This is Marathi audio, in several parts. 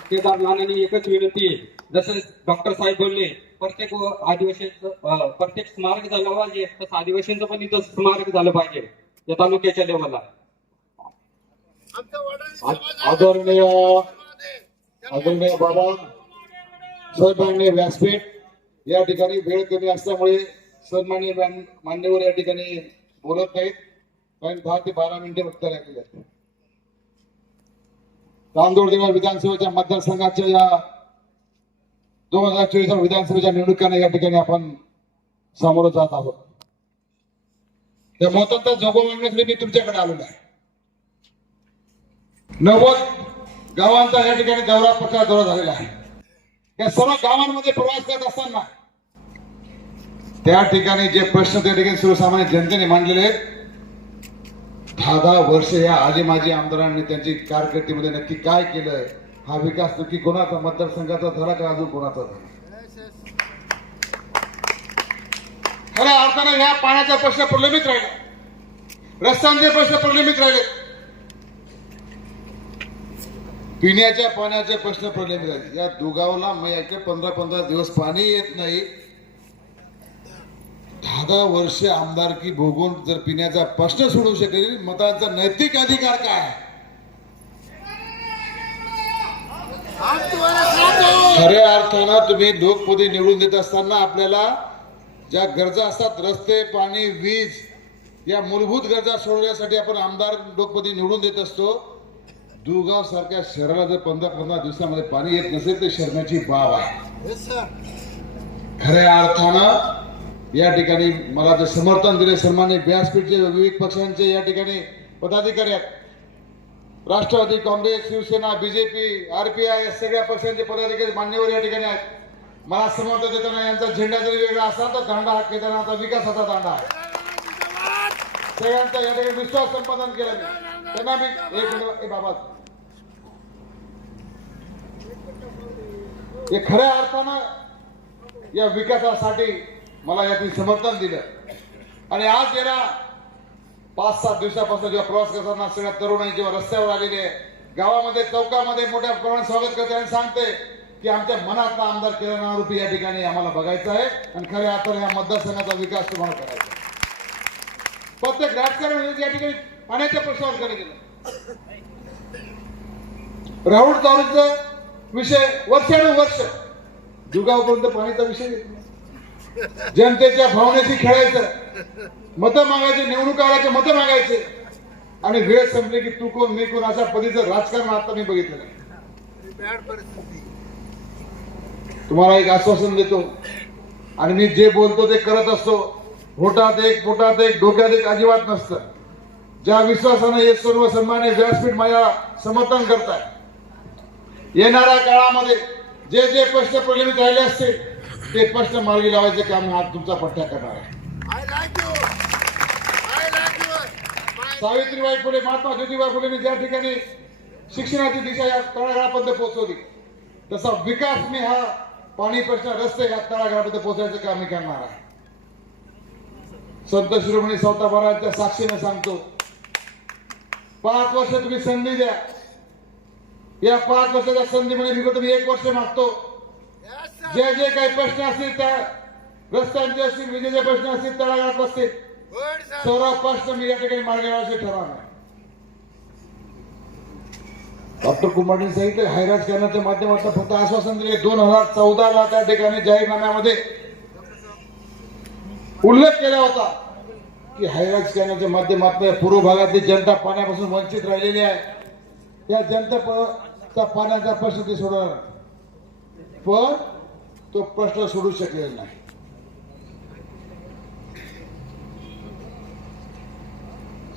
केदार एकच विनंती आहे. जसं डॉक्टर साहेब बोलले प्रत्येक आदिवासींचं प्रत्येक स्मारक झालं पाहिजे तसं आदिवासींचं पण इथं स्मारक झालं पाहिजे या तालुक्याच्या लेवलला. आदरणीय आदरणीय बाबा सन्माननीय व्यासपीठ या ठिकाणी वेळ कमी असल्यामुळे सन्माननीय मान- मान्यवर या ठिकाणी बोलत नाहीत. कारण दहा ते बारा मिनिटे फक्त राहिलेले आहेत विधानसभेच्या मतदारसंघाच्या या दोन हजार चोवीस विधानसभेच्या निवडणुकांना या ठिकाणी आपण सामोरं जात आहोत. त्या मतांचा जोगो मागण्यासाठी मी तुमच्याकडे आलेलो आहे. नव्वद गावांचा या ठिकाणी दौरा प्रचार दौरा झालेला आहे. या सर्व गावांमध्ये प्रवास करत असताना त्या ठिकाणी जे प्रश्न त्या ठिकाणी सर्वसामान्य जनतेने मांडलेले आहेत दहा दहा वर्ष या आजी माजी आमदारांनी त्यांची कारकिर्दीमध्ये नक्की काय केलंय? हा विकास नक्की कोणाचा? मतदारसंघाचा झाला का अजून कोणाचा झाला? खऱ्या अर्थानं ह्या पाण्याचा प्रश्न प्रलंबित राहिला. रस्त्यांचे प्रश्न प्रलंबित राहिले. पिण्याच्या पाण्याचे प्रश्न प्रलंबित राहिले. या दुगावला पंधरा पंधरा दिवस पाणी येत नाही. दहा वर्ष आमदारकी भोगून जर पिण्याचा प्रश्न सोडवू शकेल मतांचा नैतिक अधिकार काय? खऱ्या अर्थानं तुम्ही लोकपदी निवडून देत असताना आपल्याला ज्या गरजा असतात रस्ते पाणी वीज या मूलभूत गरजा सोडवण्यासाठी आपण आमदार लोकपदी निवडून देत असतो. दुगाव सारख्या शहराला जर पंधरा पंधरा दिवसामध्ये पाणी येत नसेल तर शरणाची बाब आहे. खऱ्या अर्थानं या ठिकाणी मला जे समर्थन दिले सन्मान्य व्यासपीठचे विविध पक्षांचे या ठिकाणी पदाधिकारी आहेत. राष्ट्रवादी काँग्रेस शिवसेना बीजेपी आरपीआय या सगळ्या पक्षांचे पदाधिकारी मान्यवर या ठिकाणी आहेत. मला समर्थन देताना यांचा झेंडा जरी वेगळा असला तर दांडा हा केदारनाथचा विकासाचा दांडा आहे. सगळ्यांचा या ठिकाणी विश्वास संपादन केला मी. त्यांना मी एक बाबा. हे खऱ्या अर्थानं या विकासासाठी मला यातील समर्थन दिलं. आणि आज गेल्या पाच सात दिवसापासून जेव्हा प्रवास करताना सगळ्या तरुणाई जेव्हा रस्त्यावर आलेले आहे, गावामध्ये चौकामध्ये मोठ्या प्रमाणात स्वागत करते आणि सांगते की आमच्या मनातला आमदार किरण रूपी या ठिकाणी आम्हाला बघायचं आहे आणि खऱ्या अर्थाने या मतदारसंघाचा विकास तुम्हाला करायचा प्रत्येक राजकारण या ठिकाणी पाण्याच्या प्रश्नावर केलं गेलं. राहुल तालुक्याचा विषय वर्षानुवर्ष दुगावपर्यंत पाण्याचा विषय येत जनतेच्या भावनेशी खेळायचं. मतं मागायचे निवडणूक आल्याचे मतं मागायचे. आणि वेळ संपली की तू कोण मी कोण अशा पद्धतीचं राजकारण आता मी बघितलं नाही तुम्हाला एक आश्वासन देतो. आणि मी जे बोलतो ते करत असतो. होटात एक पोटात एक डोक्यात एक अजिबात नसतं. ज्या विश्वासाने हे सर्व सन्मान्य व्यासपीठ माझ्या समर्थन करताय. येणाऱ्या काळामध्ये जे जे प्रश्न प्रलंबित राहिले असतील ते प्रश्न मार्गी लावायचे काम हा तुमचा पट्ट्या करणार आहे. सावित्रीबाई फुले महात्मा ज्योतिबा फुलेंनी ज्या ठिकाणी शिक्षणाची दिशा या तळागाळापर्यंत पोहोचवली तसा विकास मी हा पाणी प्रश्न रस्ते या तळागाळापर्यंत पोहोचवायचं काम मी करणार आहे. संत शिरोमणी सावता महाराजांच्या साक्षीने सांगतो पाच वर्ष तुम्ही संधी द्या. या पाच वर्षाच्या संधीमध्ये मी तुम्ही एक वर्ष मागतो. जे जे काही प्रश्न असतील त्या रस्त्यांचे असतील विजेचे प्रश्न असतील तळागाळात असतील. सर्व प्रश्न मी या ठिकाणी मार्गी लावायचे ठरवणार डॉक्टर कुमारने सांगितलं हायराज करण्याच्या माध्यमातून फक्त आश्वासन दिले दोन हजार चौदा ला त्या ठिकाणी जाहीरनाम्यामध्ये उल्लेख केला होता की हायराज करण्याच्या माध्यमातून पूर्व भागातली जनता पाण्यापासून वंचित राहिलेली आहे. या जनतेचा पाण्याचा प्रश्न ते सोडवणार पण तो प्रश्न सोडू शकलेला नाही.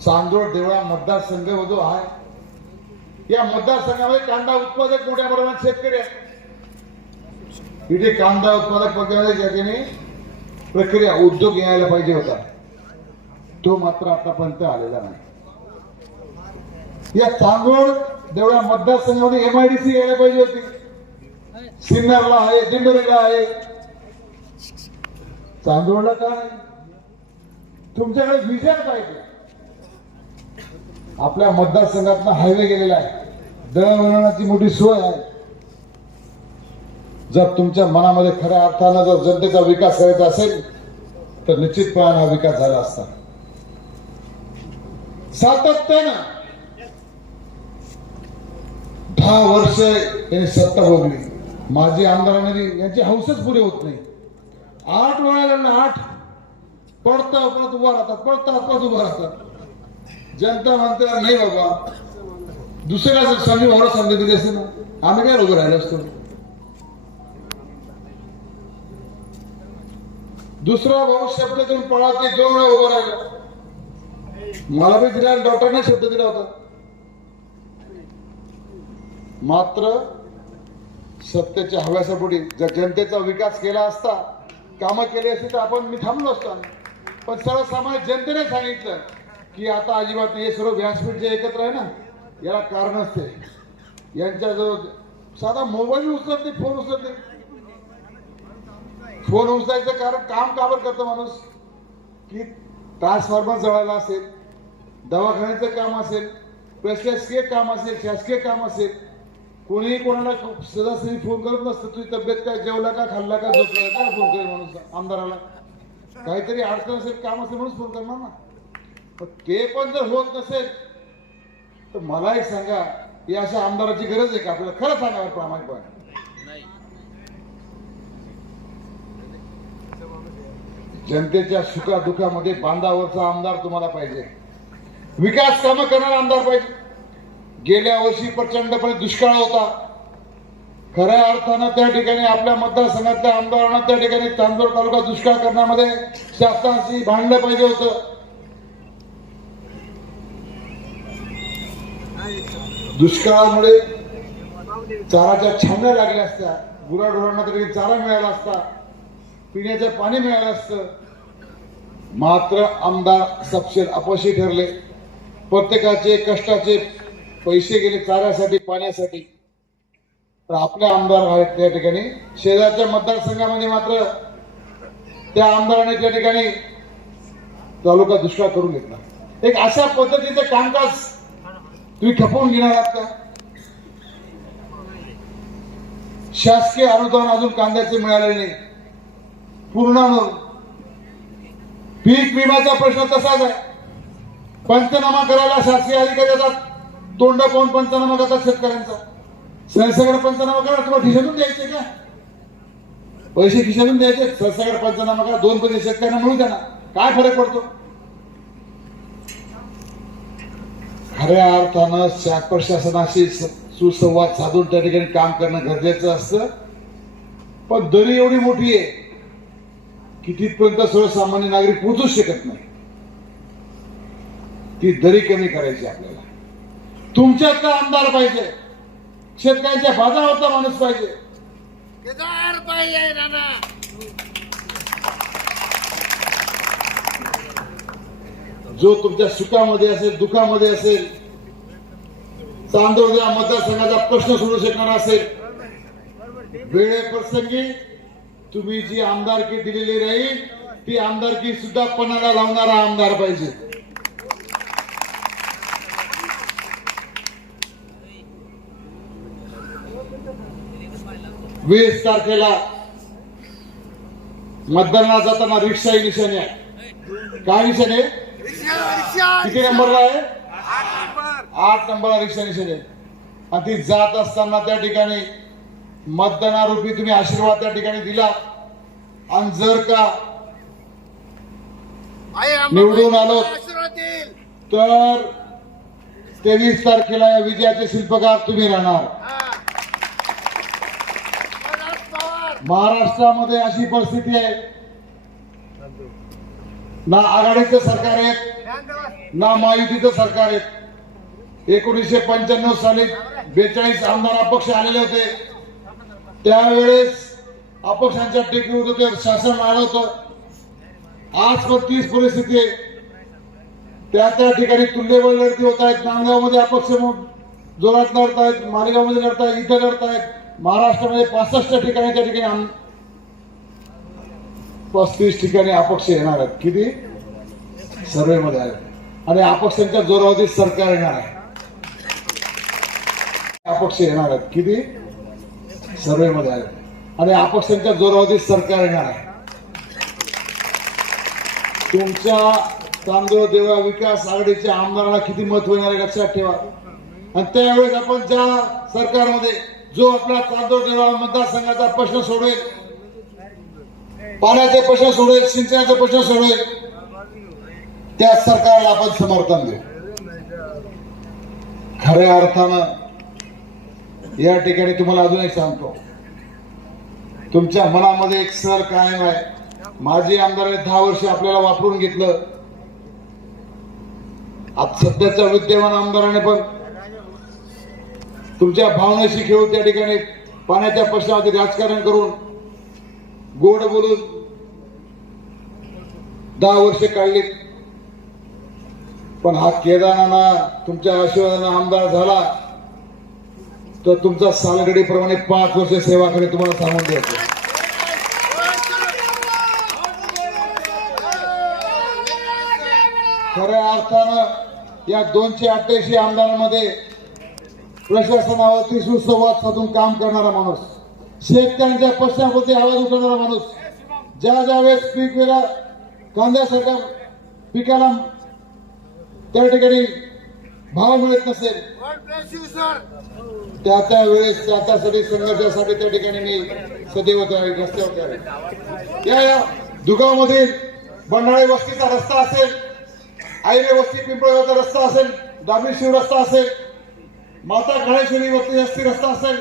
चांदोड देवळा मतदारसंघ जो आहे या मतदारसंघामध्ये कांदा उत्पादक मोठ्या प्रमाणात शेतकरी आहे इथे कांदा उत्पादक पद्धतीने ज्याने प्रक्रिया उद्योग यायला पाहिजे होता तो मात्र आतापर्यंत आलेला नाही. या चांदोड देवळा मतदारसंघामध्ये एमआयडीसी यायला पाहिजे होती. सिन्नरला आहे दिंडोरीला आहे. चांदोडला काय तुमच्याकडे विजन पाहिजे. आपल्या मतदारसंघातनं हायवे गेलेला आहे. दळणवळणाची मोठी सोय आहे. जर तुमच्या मनामध्ये खऱ्या अर्थानं जर जनतेचा विकास करायचा असेल तर निश्चितपणे हा विकास झाला असता. सातत्यानं दहा वर्ष यांनी सत्ता भोगली. माजी आमदारांनी म्हणजे यांची हौसच पुरी होत नाही. आठ वेळाला ना आठ पडता परत उभा राहतात पडता परत उभा राहतात. जनता म्हणते नाही बाबा दुसऱ्या जर संधी भावाला संधी दिली असते ना आम्ही काय उभं राहिलो असतो? दुसरा भाऊ शब्द देऊन पळा ते दोन वेळा उभं राहिला. मला बी दिला डॉक्टरने शब्द दिला होता. मात्र सत्तेच्या हव्यासापोटी जर जनतेचा विकास केला असता कामं केली असती तर आपण मी थांबलो असतो. पण सर्वसामान्य जनतेने सांगितलं की आता अजिबात हे सर्व व्यासपीठ जे एकत्र आहे ना याला कारण असते. यांच्याजवळ साधा मोबाईल उचलत नाही फोन उचलत नाही. फोन उचलायचं कारण काम काबर करतो माणूस? की ट्रान्सफॉर्मर जळायला असेल दवाखान्याचं काम असेल प्रशासकीय काम असेल शासकीय काम असेल कोणीही कोणाला सदासरी फोन करत नसतं तुझी तब्येत काय? जेवला का? खाल्ला का? झोपला का? फोन करेल माणूस आमदाराला. काहीतरी अडचण असेल काम असेल म्हणून फोन करणार ना पण ते पण जर होत नसेल तर मला एक सांगा ही अशा आमदाराची गरज आहे का? आपल्याला खरं सांगा प्रामाणिकपणे जनतेच्या सुखा दुखामध्ये बांधावरचा आमदार तुम्हाला पाहिजे. विकास कामं करणारा आमदार पाहिजे. गेल्या वर्षी प्रचंडपणे दुष्काळ होता. खऱ्या अर्थानं त्या ठिकाणी आपल्या मतदारसंघातल्या आमदारांना त्या ठिकाणी चांदोर तालुका दुष्काळ करण्यामध्ये शासनाशी भांडलं पाहिजे होतं. दुष्काळामुळे चाराच्या छावण्या लागल्या असत्या. गुराढोरांना तरी चारा मिळाला असता. पिण्याचं पाणी मिळालं असतं. मात्र आमदार सपशेल अपयशी ठरले. प्रत्येकाचे कष्टाचे पैसे गेले चाऱ्यासाठी पाण्यासाठी. तर आपले आमदार आहेत त्या ठिकाणी. शेजारच्या मतदारसंघामध्ये मात्र त्या आमदाराने त्या ठिकाणी तालुका दुष्काळ करून घेतला. एक अशा पद्धतीचं कामकाज तुम्ही खपवून घेणार आहात का? शासकीय अनुदान अजून कांद्याचे मिळाले नाही. पूर्ण पीक विम्याचा प्रश्न तसाच आहे. पंचनामा करायला शासकीय अधिकारी येतात. तोंडा पाहून पंचनामा करतात शेतकऱ्यांचा. सहसगड पंचनामा करा तुम्हाला खिशातून द्यायचे का? पैसे खिशातून द्यायचे सहसगड पंचनामा करा. दोन पैसे शेतकऱ्यांना मिळू द्या ना. काय फरक पडतो? खऱ्या अर्थानं शा- प्रशासनाशी सुसंवाद साधून त्या ठिकाणी काम करणं गरजेचं असतं. पण दरी एवढी मोठी आहे की तिथपर्यंत सर्वसामान्य नागरिक पोहोचूच शकत नाही. ती दरी कमी करायची आपल्याला. तुमच्यातला आमदार पाहिजे. शेतकऱ्यांच्या बाजारावरचा माणूस पाहिजे. जो तुमच्या सुखामध्ये असेल दुखामध्ये असेल चांदोड या मतदारसंघाचा प्रश्न सोडू शकणारा असेल वेळे प्रसंगी. तुम्ही जी आमदारकी दिलेली राहील ती आमदारकी सुद्धा पणाला लावणारा आमदार पाहिजे. वीस तारखेला मतदानाला जाताना रिक्षा ही निशाणी आहे. काय निशाणी आहे? किती नंबरला आहे? आठ नंबरला रिक्षा निशाणी आहे. आणि ती जात असताना त्या ठिकाणी मतदानारूपी तुम्ही आशीर्वाद त्या ठिकाणी दिला. आणि जर का निवडून आलो. तर तेवीस तारखेला या विजयाचे शिल्पकार तुम्ही राहणार. महाराष्ट्रामध्ये अशी परिस्थिती आहे. ना आघाडीचं सरकार आहे ना महायुतीचं सरकार आहे एकोणीसशे पंच्याण्णव साली बेचाळीस आमदार अपक्ष आलेले होते. त्यावेळेस अपक्षांच्या टेकीवर होते शासन आलं होतं. आज पण तीच परिस्थिती आहे. त्या त्या ठिकाणी तुल्यबळ लढती होत आहेत नांदगावमध्ये अपक्ष जोरात लढतायत मालेगावमध्ये लढतायत इथं लढतायत. महाराष्ट्रामध्ये पासष्ट ठिकाणी त्या ठिकाणी पस्तीस ठिकाणी अपक्ष येणार आहेत. किती? सर्वे मध्ये आहेत. आणि अपक्षांच्या जोरावरती सरकार येणार आहे. अपक्ष येणार आहेत. किती? सर्वे मध्ये आहेत. आणि अपक्षांच्या जोरावरती सरकार येणार आहे. तुमच्या तांदूळ देवळा विकास आघाडीच्या आमदाराला किती महत्त्व येणार आहे लक्षात ठेवा. आणि त्यावेळेस आपण ज्या सरकारमध्ये जो आपला तांदूळ देवळा मतदारसंघाचा प्रश्न सोडवेल पाण्याचे प्रश्न सोडवेल सिंचनाचे प्रश्न सोडवेल त्या सरकारला आपण समर्थन देऊ. खऱ्या अर्थानं या ठिकाणी तुम्हाला अजून एक सांगतो. तुमच्या मनामध्ये एक सर कायम आहे. माजी आमदाराने दहा वर्ष आपल्याला वापरून घेतलं. आज सध्याच्या विद्यमान आमदाराने पण तुमच्या भावनेशी खेळून त्या ठिकाणी पाण्याच्या प्रश्नावरती राजकारण करून गोड बोलून दहा वर्ष काढली पण हा केदारांना तुमच्या आशीर्वादानं आमदार झाला तर तुमचा सालगडीप्रमाणे पाच वर्ष सेवा करेल तुम्हाला सांगून द्यायचं खऱ्या अर्थानं या दोनशे अठ्ठ्याऐंशी आमदारांमध्ये प्रशासनावरती सुसंवाद साधून काम करणारा माणूस शेतकऱ्यांच्या प्रश्नाप्रती आवाज उठवणारा माणूस ज्या ज्या वेळेस पीक वेळा कांद्यासारख्या पिकाला त्या ठिकाणी भाव मिळत नसेल त्या त्या वेळेस त्या त्यासाठी संघर्षासाठी त्या ठिकाणी मी सदैव त्यावेळी रस्त्यावर या या दुगावमधील बंडाळे वस्तीचा रस्ता असेल आईने वस्ती पिंपळगावचा रस्ता असेल दाबी शिव रस्ता असेल माता गणेश्वरी वस्ती वस्ती रस्ता असेल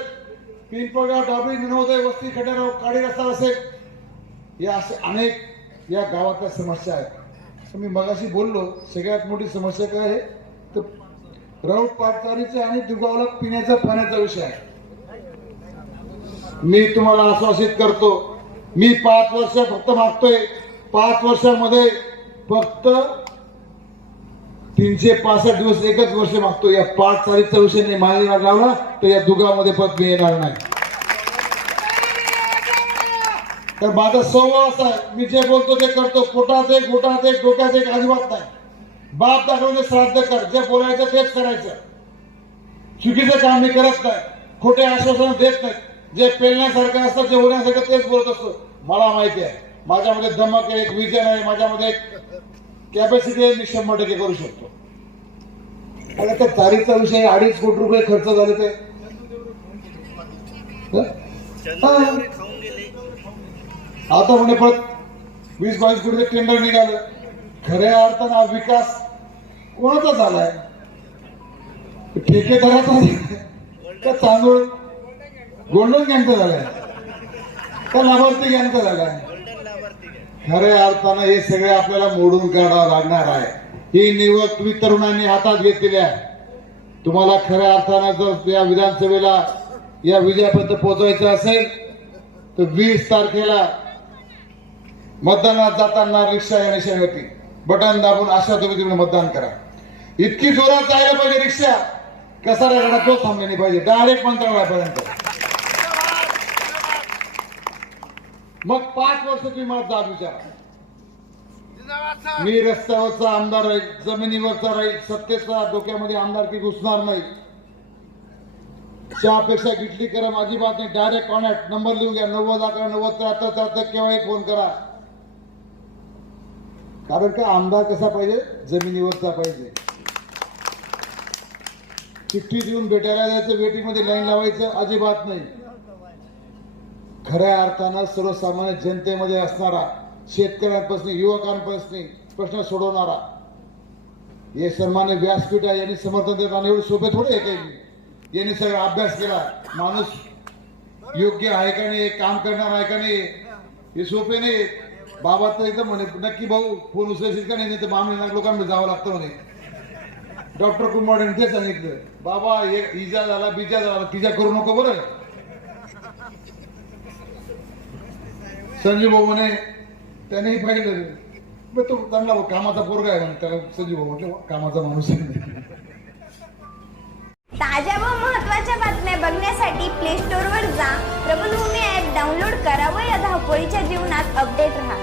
पिंपळगाव डॉबी निनोदय वस्ती खंडेराव काळी रस्ता असेल या असे अनेक या गावातल्या समस्या आहेत. मी मगाशी बोललो सगळ्यात मोठी समस्या काय आहे? तर राऊत पाटचारीचे आणि दुगावला पिण्याचा पाण्याचा विषय आहे. मी तुम्हाला आश्वासित करतो मी पाच वर्ष फक्त मागतोय. पाच वर्षामध्ये फक्त तीनशे पासष्ट दिवस एकच वर्ष मागतो. या पाच तारीखचा विषय नाही माझ्या लावला तर या दुगामध्ये पद मी येणार नाही. तर माझा सव्वा असा आहे मी जे बोलतो ते करतो पोटात एक गोटात एक डोक्यात एक अजिबात नाही. बाप दाखवणे श्राद्ध कर जे बोलायचं तेच करायचं. चुकीचं काम मी करत नाही खोटे आश्वासन देत नाही. जे पेलण्यासारखं असतं जे होण्यासारखं तेच बोलत असतो. मला माहिती आहे माझ्यामध्ये धमक आहे एक विजन आहे माझ्यामध्ये एक कॅपॅसिटी आहे मी शंभर टक्के करू शकतो. आणि त्या तारीखचा विषय अडीच कोटी रुपये खर्च झाले ते. आता म्हणे परत वीस बावीस कोटी टेंडर निघालं. खऱ्या अर्थानं हा विकास कोणाचा झालाय? ठेकेदाराचा का तांदूळ? गोल्डन गँगचा झालाय. का लाभार्थी गँगचा झालाय? खऱ्या अर्थानं हे सगळे आपल्याला मोडून काढावं लागणार आहे. ही निवड तुम्ही तरुणांनी हातात घेतलेली आहे. तुम्हाला खऱ्या अर्थानं जर या विधानसभेला या विजयापर्यंत पोहोचवायचं असेल तर वीस तारखेला मतदानात जाताना रिक्षा या होती बटन दाबून अशा तुम्ही तुम्ही मतदान करा. इतकी जोरात जायला पाहिजे रिक्षा. कसा गाडा तो थांबले नाही पाहिजे. डायरेक्ट मंत्रालयापर्यंत. मग पाच वर्ष तुम्ही मला दाब विचारा. मी रस्त्यावरचा आमदार राहील जमिनीवरचा राहील सत्तेचा डोक्यामध्ये आमदारकी घुसणार नाही. त्यापेक्षा गिटली करा माझी बात नाही. डायरेक्ट कॉन्टॅक्ट नंबर लिहून घ्या. नव्वद अकरा नव्वद त्र्याहत्तर त्र्याहत्तर केव्हाही फोन करा. कारण का आमदार कसा पाहिजे? जमिनीवरचा पाहिजे. चिठ्ठी देऊन भेटायला जायचं वेटिंगमध्ये लाईन लावायचं अजिबात नाही. खऱ्या अर्थानं सर्वसामान्य जनतेमध्ये असणारा शेतकऱ्यांपासून युवकांपासून प्रश्न सोडवणारा हे सन्मान्य व्यासपीठ आहे यांनी समर्थन देताना एवढे सोपे थोडे आहे काही. यांनी सगळा अभ्यास केला. माणूस योग्य आहे का नाही काम करणार आहे का नाही हे सोपे नाही. बाबा तर एकदम म्हणे नक्की भाऊ फोन उचलशील का नाही? तर मामले लोकांना जावं लागतं म्हणे. डॉक्टर कुंभार ते सांगितलं. बाबा हे इजा झाला बिजा झाला तिजा करू नको बरं. संजीव भाऊ म्हणे त्यानेही पाहिलं मग तो चांगला कामाचा पोरगा आहे म्हणे त्याला संजीव भाऊ म्हटलं कामाचा माणूस आहे ताज्या व महत्त्वाच्या बातम्या बघण्यासाठी प्ले स्टोअरवर जा. प्रबलभूमी ॲप डाउनलोड करा व या धावपळीच्या जीवनात अपडेट राहा.